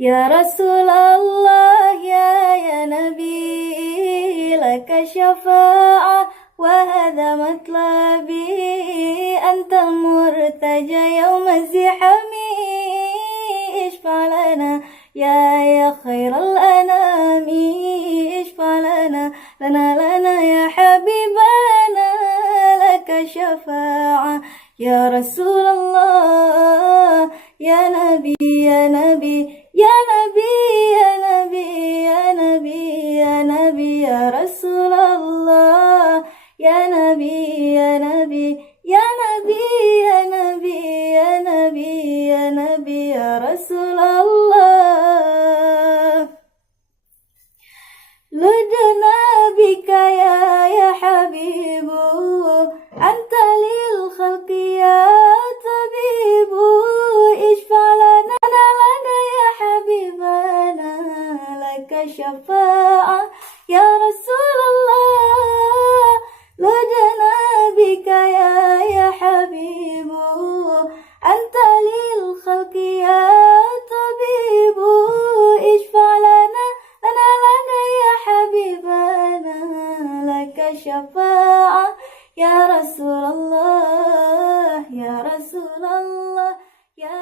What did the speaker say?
يا رسول الله يا نبي لك الشفاعة وهذا مطلبي، أنت مرتجى يوم الزحام، اشفع لنا يا خير الأنام، اشفع لنا يا حبيبنا، لك الشفاعة يا رسول الله يا نبي يا نبي يا نبي يا نبي يا نبي يا نبي يا رسول الله يا نبي يا نبي يا نبي يا نبي يا نبي يا نبي يا رسول الله. لدنا بك يا حبيب، أنت للخلق يا طبيب، اشفع لنا يا حبيبنا، لك الشفاعة يا رسول الله. لدنا بك يا حبيب، أنت للخلق يا طبيب، اشفع لنا يا حبيبنا، لك الشفاعة يا رسول الله يا رسول الله يا